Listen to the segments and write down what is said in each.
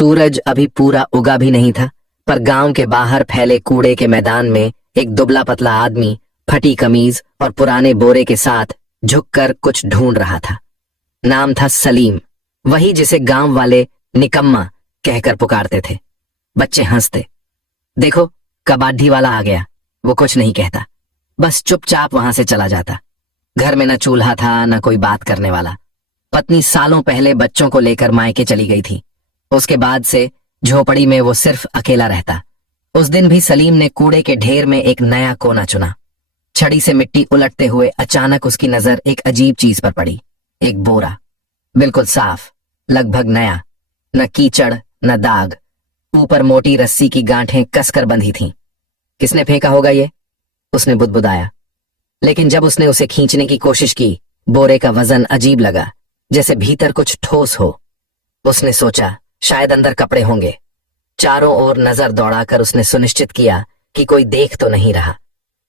सूरज अभी पूरा उगा भी नहीं था, पर गांव के बाहर फैले कूड़े के मैदान में एक दुबला पतला आदमी फटी कमीज और पुराने बोरे के साथ झुककर कुछ ढूंढ रहा था। नाम था सलीम, वही जिसे गांव वाले निकम्मा कहकर पुकारते थे। बच्चे हंसते। देखो, कबाड्डी वाला आ गया। वो कुछ नहीं कहता, बस चुपचाप वहां से चला जाता। घर में न चूल्हा था, न कोई बात करने वाला। पत्नी सालों पहले बच्चों को लेकर मायके चली गई थी। उसके बाद से झोपड़ी में वो सिर्फ अकेला रहता। उस दिन भी सलीम ने कूड़े के ढेर में एक नया कोना चुना। छड़ी से मिट्टी उलटते हुए अचानक उसकी नजर एक अजीब चीज पर पड़ी। एक बोरा, बिल्कुल साफ, लगभग नया, न कीचड़ न दाग। ऊपर मोटी रस्सी की गांठें कसकर बंधी थीं। किसने फेंका होगा ये? उसने बुदबुदाया। लेकिन जब उसने उसे खींचने की कोशिश की, बोरे का वजन अजीब लगा, जैसे भीतर कुछ ठोस हो। उसने सोचा शायद अंदर कपड़े होंगे। चारों ओर नजर दौड़ाकर उसने सुनिश्चित किया कि कोई देख तो नहीं रहा।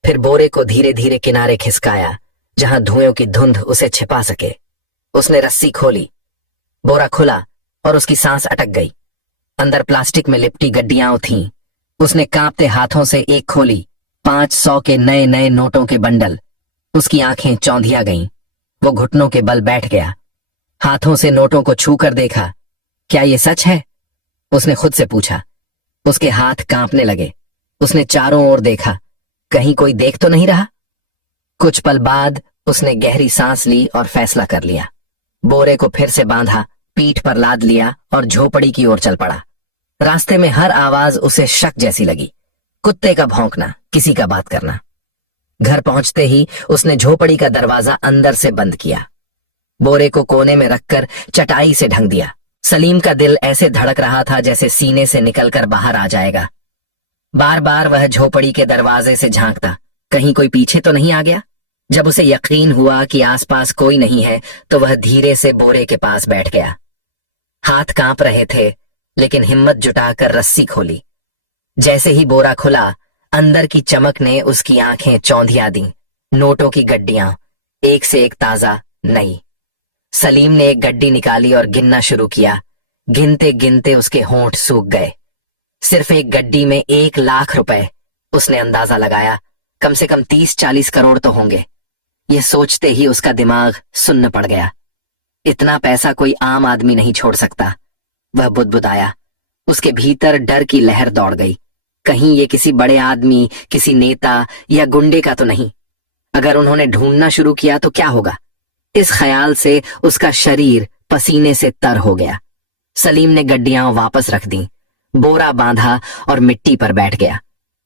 फिर बोरे को धीरे धीरे किनारे खिसकाया, जहां धुएं की धुंध उसे छिपा सके। उसने रस्सी खोली, बोरा खुला और उसकी सांस अटक गई। अंदर प्लास्टिक में लिपटी गड्डियां थीं। उसने कांपते हाथों से एक खोली, 500 के नए नए नोटों के बंडल। उसकी आंखें चौंधिया गईं। वो घुटनों के बल बैठ गया। हाथों से नोटों को छूकर देखा। क्या ये सच है? उसने खुद से पूछा। उसके हाथ कांपने लगे। उसने चारों ओर देखा, कहीं कोई देख तो नहीं रहा। कुछ पल बाद उसने गहरी सांस ली और फैसला कर लिया। बोरे को फिर से बांधा, पीठ पर लाद लिया और झोपड़ी की ओर चल पड़ा। रास्ते में हर आवाज उसे शक जैसी लगी। कुत्ते का भौंकना, किसी का बात करना। घर पहुंचते ही उसने झोपड़ी का दरवाजा अंदर से बंद किया। बोरे को कोने में रखकर चटाई से ढक दिया। सलीम का दिल ऐसे धड़क रहा था जैसे सीने से निकलकर बाहर आ जाएगा। बार बार वह झोपड़ी के दरवाजे से झांकता, कहीं कोई पीछे तो नहीं आ गया। जब उसे यकीन हुआ कि आसपास कोई नहीं है, तो वह धीरे से बोरे के पास बैठ गया। हाथ कांप रहे थे, लेकिन हिम्मत जुटाकर रस्सी खोली। जैसे ही बोरा खुला, अंदर की चमक ने उसकी आंखें चौंधिया दी। नोटों की गड्डियां, एक से एक ताजा, नई। सलीम ने एक गड्डी निकाली और गिनना शुरू किया। गिनते गिनते उसके होंठ सूख गए। सिर्फ एक गड्डी में 1 लाख रुपए। उसने अंदाजा लगाया, कम से कम 30-40 करोड़ तो होंगे। यह सोचते ही उसका दिमाग सुन्न पड़ गया। इतना पैसा कोई आम आदमी नहीं छोड़ सकता। वह बुदबुदाया। उसके भीतर डर की लहर दौड़ गई। कहीं ये किसी बड़े आदमी, किसी नेता या गुंडे का तो नहीं। अगर उन्होंने ढूंढना शुरू किया तो क्या होगा? इस ख्याल से उसका शरीर पसीने से तर हो गया। सलीम ने गड्डियां वापस रख दी, बोरा बांधा और मिट्टी पर बैठ गया।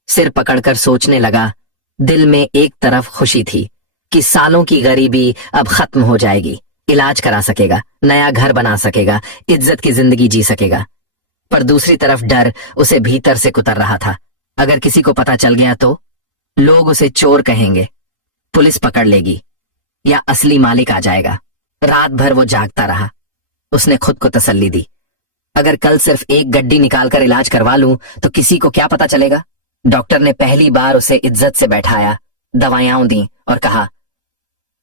सिर पकड़कर सोचने लगा। दिल में एक तरफ खुशी थी कि सालों की गरीबी अब खत्म हो जाएगी, इलाज करा सकेगा, नया घर बना सकेगा, इज्जत की जिंदगी जी सकेगा। पर दूसरी तरफ डर उसे भीतर से कुतर रहा था। अगर किसी को पता चल गया तो लोग उसे चोर कहेंगे, पुलिस पकड़ लेगी या असली मालिक आ जाएगा। रात भर वो जागता रहा। उसने खुद को तसल्ली दी, अगर कल सिर्फ एक गड्डी निकालकर इलाज करवा लूं तो किसी को क्या पता चलेगा। डॉक्टर ने पहली बार उसे इज्जत से बैठाया, दवाइयां दी और कहा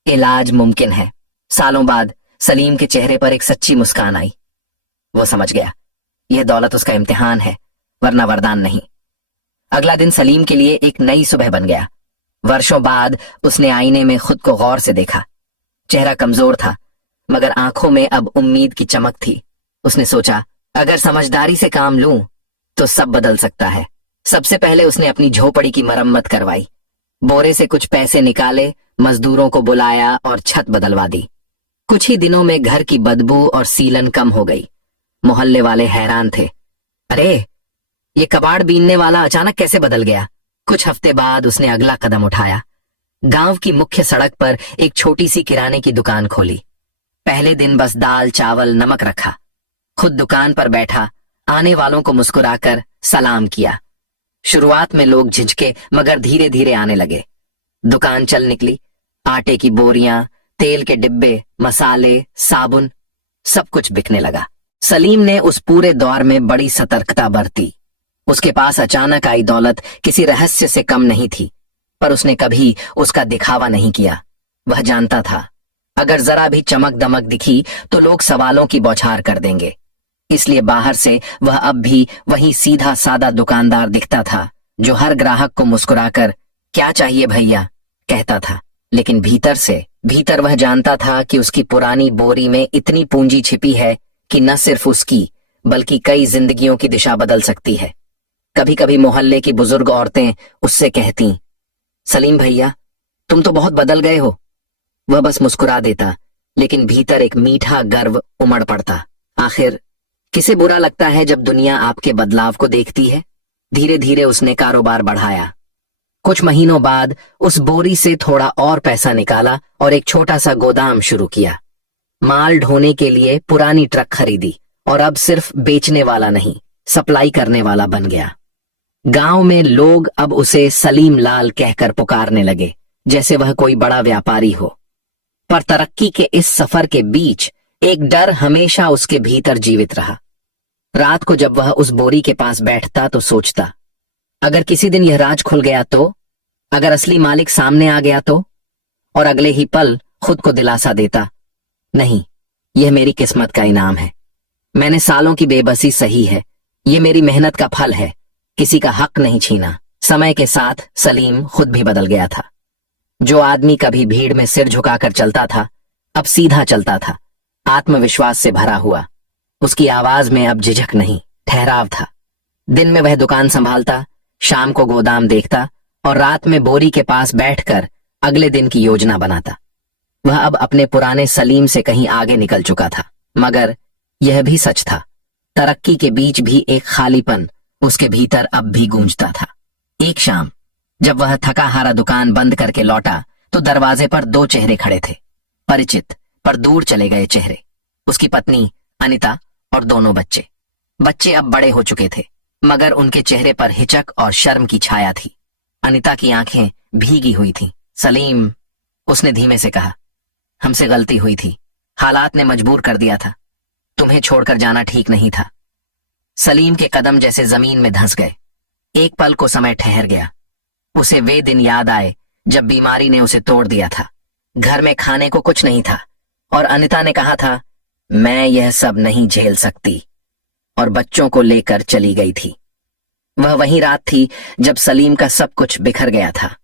इलाज मुमकिन है। सालों बाद सलीम के चेहरे पर एक सच्ची मुस्कान आई। वो समझ गया, यह दौलत उसका इम्तिहान है, वरना वरदान नहीं। अगला दिन सलीम के लिए एक नई सुबह बन गया। वर्षों बाद उसने आईने में खुद को गौर से देखा। चेहरा कमजोर था, मगर आंखों में अब उम्मीद की चमक थी। उसने सोचा, अगर समझदारी से काम लूं तो सब बदल सकता है। सबसे पहले उसने अपनी झोपड़ी की मरम्मत करवाई। बोरे से कुछ पैसे निकाले, मजदूरों को बुलाया और छत बदलवा दी। कुछ ही दिनों में घर की बदबू और सीलन कम हो गई। मोहल्ले वाले हैरान थे, अरे ये कबाड़ बीनने वाला अचानक कैसे बदल गया। कुछ हफ्ते बाद उसने अगला कदम उठाया। गांव की मुख्य सड़क पर एक छोटी सी किराने की दुकान खोली। पहले दिन बस दाल, चावल, नमक रखा। खुद दुकान पर बैठा, आने वालों को मुस्कुराकर सलाम किया। शुरुआत में लोग झिझके, मगर धीरे धीरे आने लगे। दुकान चल निकली। आटे की बोरियां, तेल के डिब्बे, मसाले, साबुन, सब कुछ बिकने लगा। सलीम ने उस पूरे दौर में बड़ी सतर्कता बरती। उसके पास अचानक आई दौलत किसी रहस्य से कम नहीं थी, पर उसने कभी उसका दिखावा नहीं किया। वह जानता था, अगर जरा भी चमक दमक दिखी तो लोग सवालों की बौछार कर देंगे। इसलिए बाहर से वह अब भी वही सीधा सादा दुकानदार दिखता था जो हर ग्राहक को मुस्कुराकर क्या चाहिए भैया कहता था। लेकिन भीतर वह जानता था कि उसकी पुरानी बोरी में इतनी पूंजी छिपी है कि न सिर्फ उसकी बल्कि कई जिंदगियों की दिशा बदल सकती है। कभी कभी मोहल्ले की बुजुर्ग औरतें उससे कहती, सलीम भैया तुम तो बहुत बदल गए हो। वह बस मुस्कुरा देता, लेकिन भीतर एक मीठा गर्व उमड़ पड़ता। आखिर किसे बुरा लगता है जब दुनिया आपके बदलाव को देखती है। धीरे धीरे उसने कारोबार बढ़ाया। कुछ महीनों बाद उस बोरी से थोड़ा और पैसा निकाला और एक छोटा सा गोदाम शुरू किया। माल ढोने के लिए पुरानी ट्रक खरीदी और अब सिर्फ बेचने वाला नहीं, सप्लाई करने वाला बन गया। गांव में लोग अब उसे सलीम लाल कहकर पुकारने लगे, जैसे वह कोई बड़ा व्यापारी हो। पर तरक्की के इस सफर के बीच एक डर हमेशा उसके भीतर जीवित रहा। रात को जब वह उस बोरी के पास बैठता तो सोचता, अगर किसी दिन यह राज खुल गया तो, अगर असली मालिक सामने आ गया तो। और अगले ही पल खुद को दिलासा देता, नहीं, यह मेरी किस्मत का इनाम है। मैंने सालों की बेबसी सही है, यह मेरी मेहनत का फल है, किसी का हक नहीं छीना। समय के साथ सलीम खुद भी बदल गया था। जो आदमी कभी भीड़ में सिर झुकाकर चलता था, अब सीधा चलता था, आत्मविश्वास से भरा हुआ। उसकी आवाज में अब झिझक नहीं, ठहराव था। दिन में वह दुकान संभालता, शाम को गोदाम देखता और रात में बोरी के पास बैठकर अगले दिन की योजना बनाता। वह अब अपने पुराने सलीम से कहीं आगे निकल चुका था, मगर यह भी सच था, तरक्की के बीच भी एक खालीपन उसके भीतर अब भी गूंजता था। एक शाम जब वह थका हारा दुकान बंद करके लौटा तो दरवाजे पर दो चेहरे खड़े थे, परिचित पर दूर चले गए चेहरे। उसकी पत्नी अनिता और दोनों बच्चे। बच्चे अब बड़े हो चुके थे, मगर उनके चेहरे पर हिचक और शर्म की छाया थी। अनिता की आंखें भीगी हुई थीं। सलीम, उसने धीमे से कहा, हमसे गलती हुई थी, हालात ने मजबूर कर दिया था, तुम्हें छोड़कर जाना ठीक नहीं था। सलीम के कदम जैसे जमीन में धंस गए। एक पल को समय ठहर गया। उसे वे दिन याद आए जब बीमारी ने उसे तोड़ दिया था। घर में खाने को कुछ नहीं था और अनिता ने कहा था, मैं यह सब नहीं झेल सकती, और बच्चों को लेकर चली गई थी। वह वही रात थी जब सलीम का सब कुछ बिखर गया था।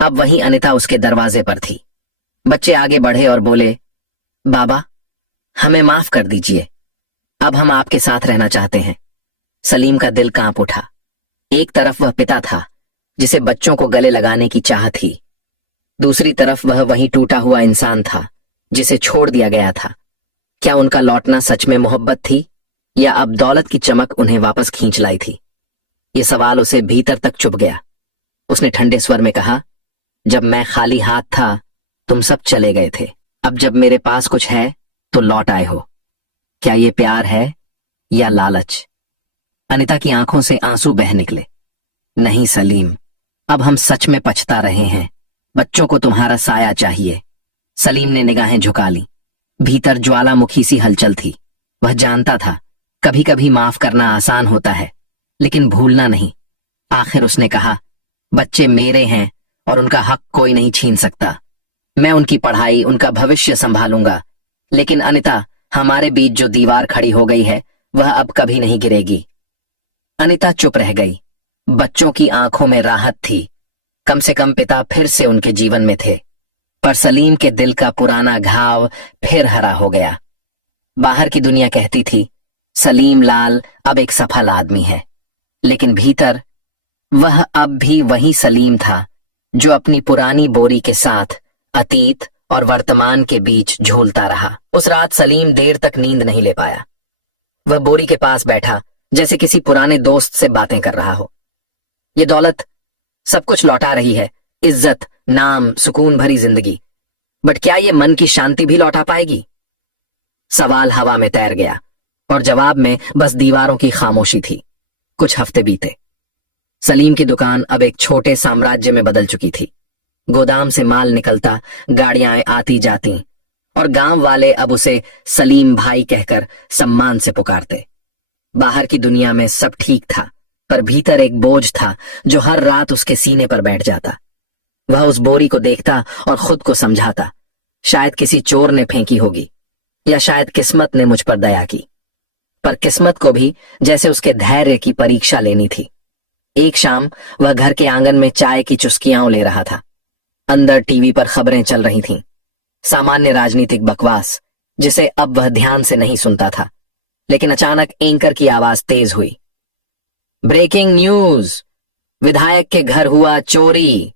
अब वही अनिता उसके दरवाजे पर थी। बच्चे आगे बढ़े और बोले, बाबा हमें माफ कर दीजिए, अब हम आपके साथ रहना चाहते हैं। सलीम का दिल कांप उठा। एक तरफ वह पिता था जिसे बच्चों को गले लगाने की चाह थी, दूसरी तरफ वह वही टूटा हुआ इंसान था जिसे छोड़ दिया गया था। क्या उनका लौटना सच में मोहब्बत थी या अब दौलत की चमक उन्हें वापस खींच लाई थी? यह सवाल उसे भीतर तक चुभ गया। उसने ठंडे स्वर में कहा, जब मैं खाली हाथ था तुम सब चले गए थे, अब जब मेरे पास कुछ है तो लौट आए हो। क्या ये प्यार है या लालच? अनिता की आंखों से आंसू बह निकले। नहीं सलीम, अब हम सच में पछता रहे हैं, बच्चों को तुम्हारा साया चाहिए। सलीम ने निगाहें झुका ली। भीतर ज्वालामुखी सी हलचल थी। वह जानता था कभी कभी माफ करना आसान होता है, लेकिन भूलना नहीं। आखिर उसने कहा, बच्चे मेरे हैं और उनका हक कोई नहीं छीन सकता। मैं उनकी पढ़ाई, उनका भविष्य संभालूंगा। लेकिन अनिता, हमारे बीच जो दीवार खड़ी हो गई है वह अब कभी नहीं गिरेगी। अनिता चुप रह गई। बच्चों की आंखों में राहत थी, कम से कम पिता फिर से उनके जीवन में थे। पर सलीम के दिल का पुराना घाव फिर हरा हो गया। बाहर की दुनिया कहती थी, सलीम लाल अब एक सफल आदमी है, लेकिन भीतर वह अब भी वही सलीम था जो अपनी पुरानी बोरी के साथ अतीत और वर्तमान के बीच झूलता रहा। उस रात सलीम देर तक नींद नहीं ले पाया। वह बोरी के पास बैठा जैसे किसी पुराने दोस्त से बातें कर रहा हो। ये दौलत सब कुछ लौटा रही है, इज्जत, नाम, सुकून भरी जिंदगी, बट क्या ये मन की शांति भी लौटा पाएगी? सवाल हवा में तैर गया और जवाब में बस दीवारों की खामोशी थी। कुछ हफ्ते बीते। सलीम की दुकान अब एक छोटे साम्राज्य में बदल चुकी थी। गोदाम से माल निकलता, गाड़ियां आती जाती और गांव वाले अब उसे सलीम भाई कहकर सम्मान से पुकारते। बाहर की दुनिया में सब ठीक था, पर भीतर एक बोझ था जो हर रात उसके सीने पर बैठ जाता। वह उस बोरी को देखता और खुद को समझाता, शायद किसी चोर ने फेंकी होगी या शायद किस्मत ने मुझ पर दया की। पर किस्मत को भी जैसे उसके धैर्य की परीक्षा लेनी थी। एक शाम वह घर के आंगन में चाय की चुस्कियां ले रहा था। अंदर टीवी पर खबरें चल रही थीं, सामान्य राजनीतिक बकवास जिसे अब वह ध्यान से नहीं सुनता था। लेकिन अचानक एंकर की आवाज तेज हुई। ब्रेकिंग न्यूज, विधायक के घर हुआ चोरी।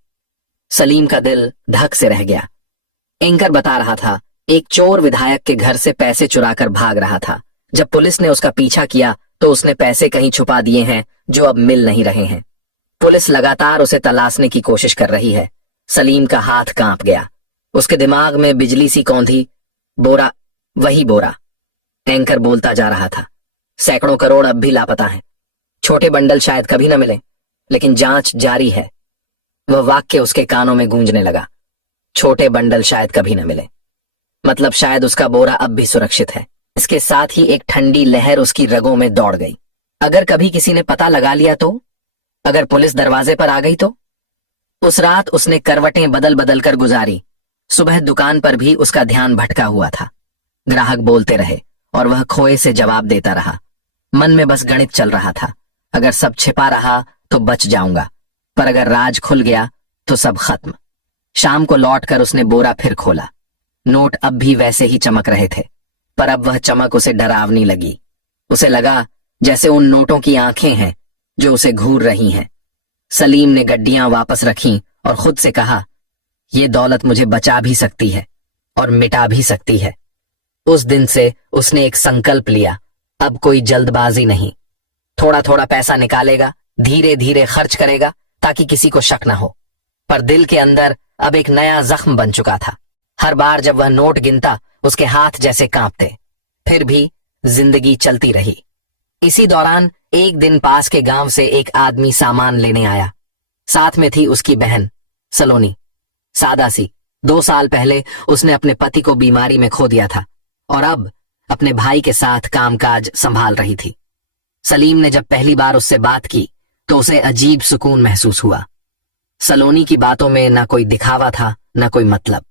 सलीम का दिल धक से रह गया। एंकर बता रहा था एक चोर विधायक के घर से पैसे चुराकर भाग रहा था। जब पुलिस ने उसका पीछा किया तो उसने पैसे कहीं छुपा दिए हैं जो अब मिल नहीं रहे हैं। पुलिस लगातार उसे तलाशने की कोशिश कर रही है। सलीम का हाथ कांप गया। उसके दिमाग में बिजली सी कौंधी। बोरा, वही बोरा। एंकर बोलता जा रहा था। सैकड़ों करोड़ अब भी लापता हैं। छोटे बंडल शायद कभी न मिले, लेकिन जांच जारी है। वह वाक्य उसके कानों में गूंजने लगा। छोटे बंडल शायद कभी न मिले, मतलब शायद उसका बोरा अब भी सुरक्षित है। इसके साथ ही एक ठंडी लहर उसकी रगों में दौड़ गई। अगर कभी किसी ने पता लगा लिया तो? अगर पुलिस दरवाजे पर आ गई तो? उस रात उसने करवटें बदल बदल कर गुजारी। सुबह दुकान पर भी उसका ध्यान भटका हुआ था। ग्राहक बोलते रहे और वह खोए से जवाब देता रहा। मन में बस गणित चल रहा था। अगर सब छिपा रहा तो बच जाऊंगा, पर अगर राज खुल गया तो सब खत्म। शाम को लौटकर उसने बोरा फिर खोला। नोट अब भी वैसे ही चमक रहे थे, पर अब वह चमक उसे डरावनी लगी। उसे लगा जैसे उन नोटों की आंखें हैं जो उसे घूर रही हैं। सलीम ने गड्डियां वापस रखीं और खुद से कहा, यह दौलत मुझे बचा भी सकती है और मिटा भी सकती है। उस दिन से उसने एक संकल्प लिया, अब कोई जल्दबाजी नहीं। थोड़ा थोड़ा पैसा निकालेगा, धीरे धीरे खर्च करेगा ताकि किसी को शक न हो। पर दिल के अंदर अब एक नया जख्म बन चुका था। हर बार जब वह नोट गिनता उसके हाथ जैसे कांपते। फिर भी जिंदगी चलती रही। इसी दौरान एक दिन पास के गांव से एक आदमी सामान लेने आया। साथ में थी उसकी बहन सलोनी। सादा सी। 2 साल पहले उसने अपने पति को बीमारी में खो दिया था और अब अपने भाई के साथ कामकाज संभाल रही थी। सलीम ने जब पहली बार उससे बात की तो उसे अजीब सुकून महसूस हुआ। सलोनी की बातों में न कोई दिखावा था, न कोई मतलब।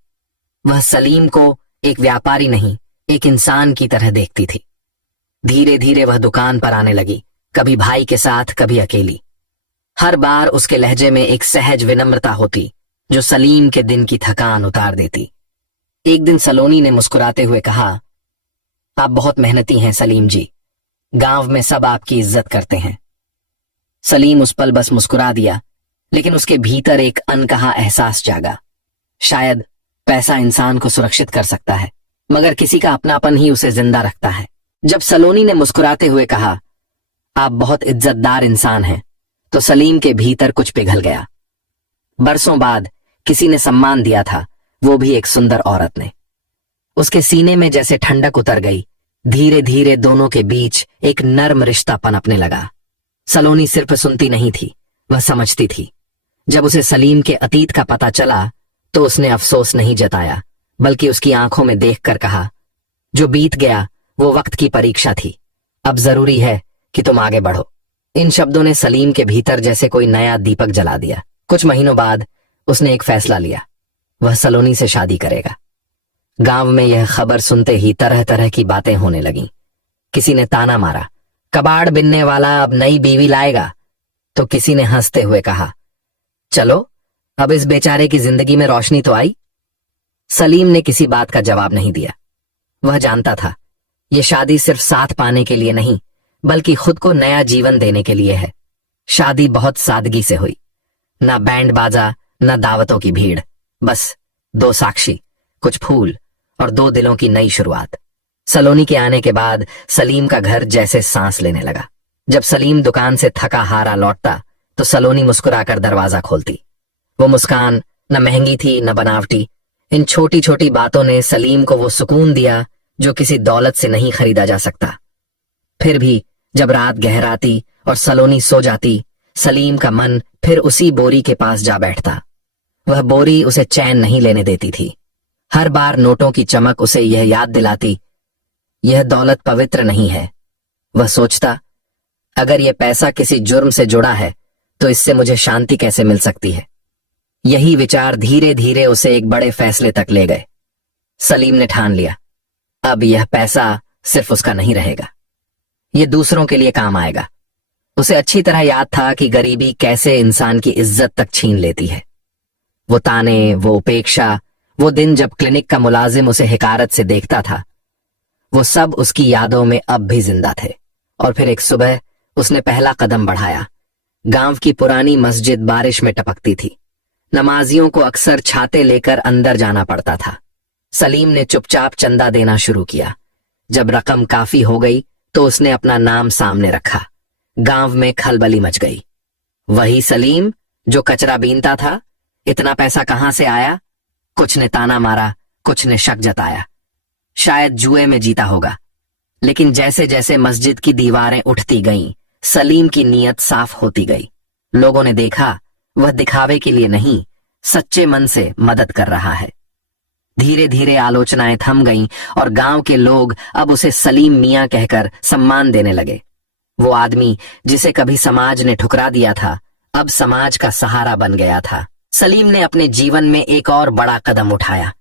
वह सलीम को एक व्यापारी नहीं, एक इंसान की तरह देखती थी। धीरे धीरे वह दुकान पर आने लगी, कभी भाई के साथ, कभी अकेली। हर बार उसके लहजे में एक सहज विनम्रता होती जो सलीम के दिन की थकान उतार देती। एक दिन सलोनी ने मुस्कुराते हुए कहा, आप बहुत मेहनती हैं सलीम जी, गांव में सब आपकी इज्जत करते हैं। सलीम उस पल बस मुस्कुरा दिया, लेकिन उसके भीतर एक अनकहा एहसास जागा। शायद पैसा इंसान को सुरक्षित कर सकता है, मगर किसी का अपनापन ही उसे जिंदा रखता है। जब सलोनी ने मुस्कुराते हुए कहा, आप बहुत इज्जतदार इंसान हैं, तो सलीम के भीतर कुछ पिघल गया। बरसों बाद किसी ने सम्मान दिया था, वो भी एक सुंदर औरत ने। उसके सीने में जैसे ठंडक उतर गई। धीरे धीरे दोनों के बीच एक नर्म रिश्ता पनपने लगा। सलोनी सिर्फ सुनती नहीं थी, वह समझती थी। जब उसे सलीम के अतीत का पता चला तो उसने अफसोस नहीं जताया, बल्कि उसकी आंखों में देखकर कहा, जो बीत गया वो वक्त की परीक्षा थी, अब जरूरी है कि तुम आगे बढ़ो। इन शब्दों ने सलीम के भीतर जैसे कोई नया दीपक जला दिया। कुछ महीनों बाद उसने एक फैसला लिया, वह सलोनी से शादी करेगा। गांव में यह खबर सुनते ही तरह तरह की बातें होने लगीं। किसी ने ताना मारा, कबाड़ बिनने वाला अब नई बीवी लाएगा, तो किसी ने हंसते हुए कहा, चलो अब इस बेचारे की जिंदगी में रोशनी तो आई। सलीम ने किसी बात का जवाब नहीं दिया। वह जानता था यह शादी सिर्फ साथ पाने के लिए नहीं, बल्कि खुद को नया जीवन देने के लिए है। शादी बहुत सादगी से हुई, ना बैंड बाजा, ना दावतों की भीड़, बस 2 साक्षी, कुछ फूल और 2 दिलों की नई शुरुआत। सलोनी के आने के बाद सलीम का घर जैसे सांस लेने लगा। जब सलीम दुकान से थका हारा लौटता तो सलोनी मुस्कुराकर दरवाजा खोलती। वो मुस्कान न महंगी थी न बनावटी। इन छोटी छोटी बातों ने सलीम को वो सुकून दिया जो किसी दौलत से नहीं खरीदा जा सकता। फिर भी जब रात गहराती और सलोनी सो जाती, सलीम का मन फिर उसी बोरी के पास जा बैठता। वह बोरी उसे चैन नहीं लेने देती थी। हर बार नोटों की चमक उसे यह याद दिलाती, यह दौलत पवित्र नहीं है। वह सोचता, अगर यह पैसा किसी जुर्म से जुड़ा है तो इससे मुझे शांति कैसे मिल सकती है। यही विचार धीरे धीरे उसे एक बड़े फैसले तक ले गए। सलीम ने ठान लिया, अब यह पैसा सिर्फ उसका नहीं रहेगा, ये दूसरों के लिए काम आएगा। उसे अच्छी तरह याद था कि गरीबी कैसे इंसान की इज्जत तक छीन लेती है। वो ताने, वो उपेक्षा, वो दिन जब क्लिनिक का मुलाजिम उसे हिकारत से देखता था, वो सब उसकी यादों में अब भी जिंदा थे। और फिर एक सुबह उसने पहला कदम बढ़ाया। गांव की पुरानी मस्जिद बारिश में टपकती थी। नमाजियों को अक्सर छाते लेकर अंदर जाना पड़ता था। सलीम ने चुपचाप चंदा देना शुरू किया। जब रकम काफी हो गई तो उसने अपना नाम सामने रखा। गांव में खलबली मच गई। वही सलीम जो कचरा बीनता था, इतना पैसा कहां से आया? कुछ ने ताना मारा, कुछ ने शक जताया, शायद जुए में जीता होगा। लेकिन जैसे जैसे मस्जिद की दीवारें उठती गईं, सलीम की नीयत साफ होती गई। लोगों ने देखा वह दिखावे के लिए नहीं, सच्चे मन से मदद कर रहा है। धीरे धीरे आलोचनाएं थम गईं और गांव के लोग अब उसे सलीम मियां कहकर सम्मान देने लगे। वो आदमी जिसे कभी समाज ने ठुकरा दिया था, अब समाज का सहारा बन गया था। सलीम ने अपने जीवन में एक और बड़ा कदम उठाया।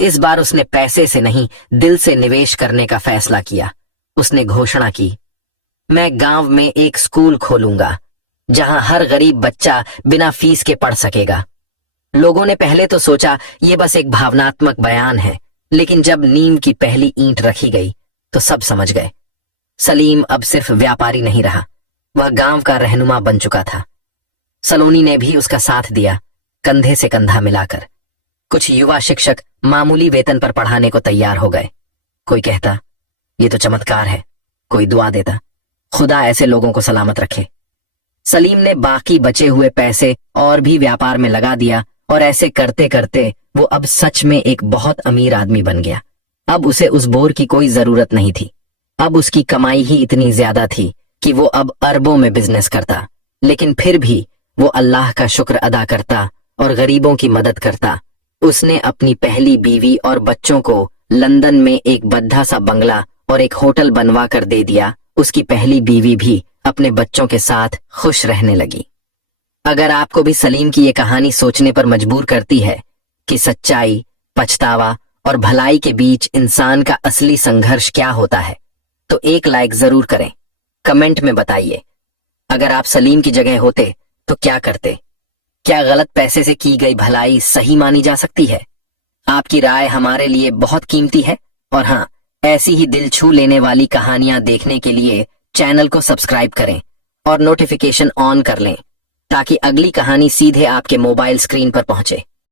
इस बार उसने पैसे से नहीं, दिल से निवेश करने का फैसला किया। उसने घोषणा की, मैं गांव में एक स्कूल खोलूंगा जहां हर गरीब बच्चा बिना फीस के पढ़ सकेगा। लोगों ने पहले तो सोचा ये बस एक भावनात्मक बयान है, लेकिन जब नींव की पहली ईंट रखी गई तो सब समझ गए। सलीम अब सिर्फ व्यापारी नहीं रहा, वह गांव का रहनुमा बन चुका था। सलोनी ने भी उसका साथ दिया, कंधे से कंधा मिलाकर। कुछ युवा शिक्षक मामूली वेतन पर पढ़ाने को तैयार हो गए। कोई कहता ये तो चमत्कार है, कोई दुआ देता खुदा ऐसे लोगों को सलामत रखे। सलीम ने बाकी बचे हुए पैसे और भी व्यापार में लगा दिया और ऐसे करते करते वो अब सच में एक बहुत अमीर आदमी बन गया। अब उसे उस बोर की कोई जरूरत नहीं थी। अब उसकी कमाई ही इतनी ज्यादा थी कि वो अब अरबों में बिजनेस करता, लेकिन फिर भी वो अल्लाह का शुक्र अदा करता और गरीबों की मदद करता। उसने अपनी पहली बीवी और बच्चों को लंदन में एक बद्धा सा बंगला और एक होटल बनवा कर दे दिया। उसकी पहली बीवी भी अपने बच्चों के साथ खुश रहने लगी। अगर आपको भी सलीम की ये कहानी सोचने पर मजबूर करती है कि सच्चाई, पछतावा और भलाई के बीच इंसान का असली संघर्ष क्या होता है, तो एक लाइक जरूर करें। कमेंट में बताइए, अगर आप सलीम की जगह होते तो क्या करते? क्या गलत पैसे से की गई भलाई सही मानी जा सकती है? आपकी राय हमारे लिए बहुत कीमती है। और हाँ, ऐसी ही दिल छू लेने वाली कहानियां देखने के लिए चैनल को सब्सक्राइब करें और नोटिफिकेशन ऑन कर लें ताकि अगली कहानी सीधे आपके मोबाइल स्क्रीन पर पहुंचे।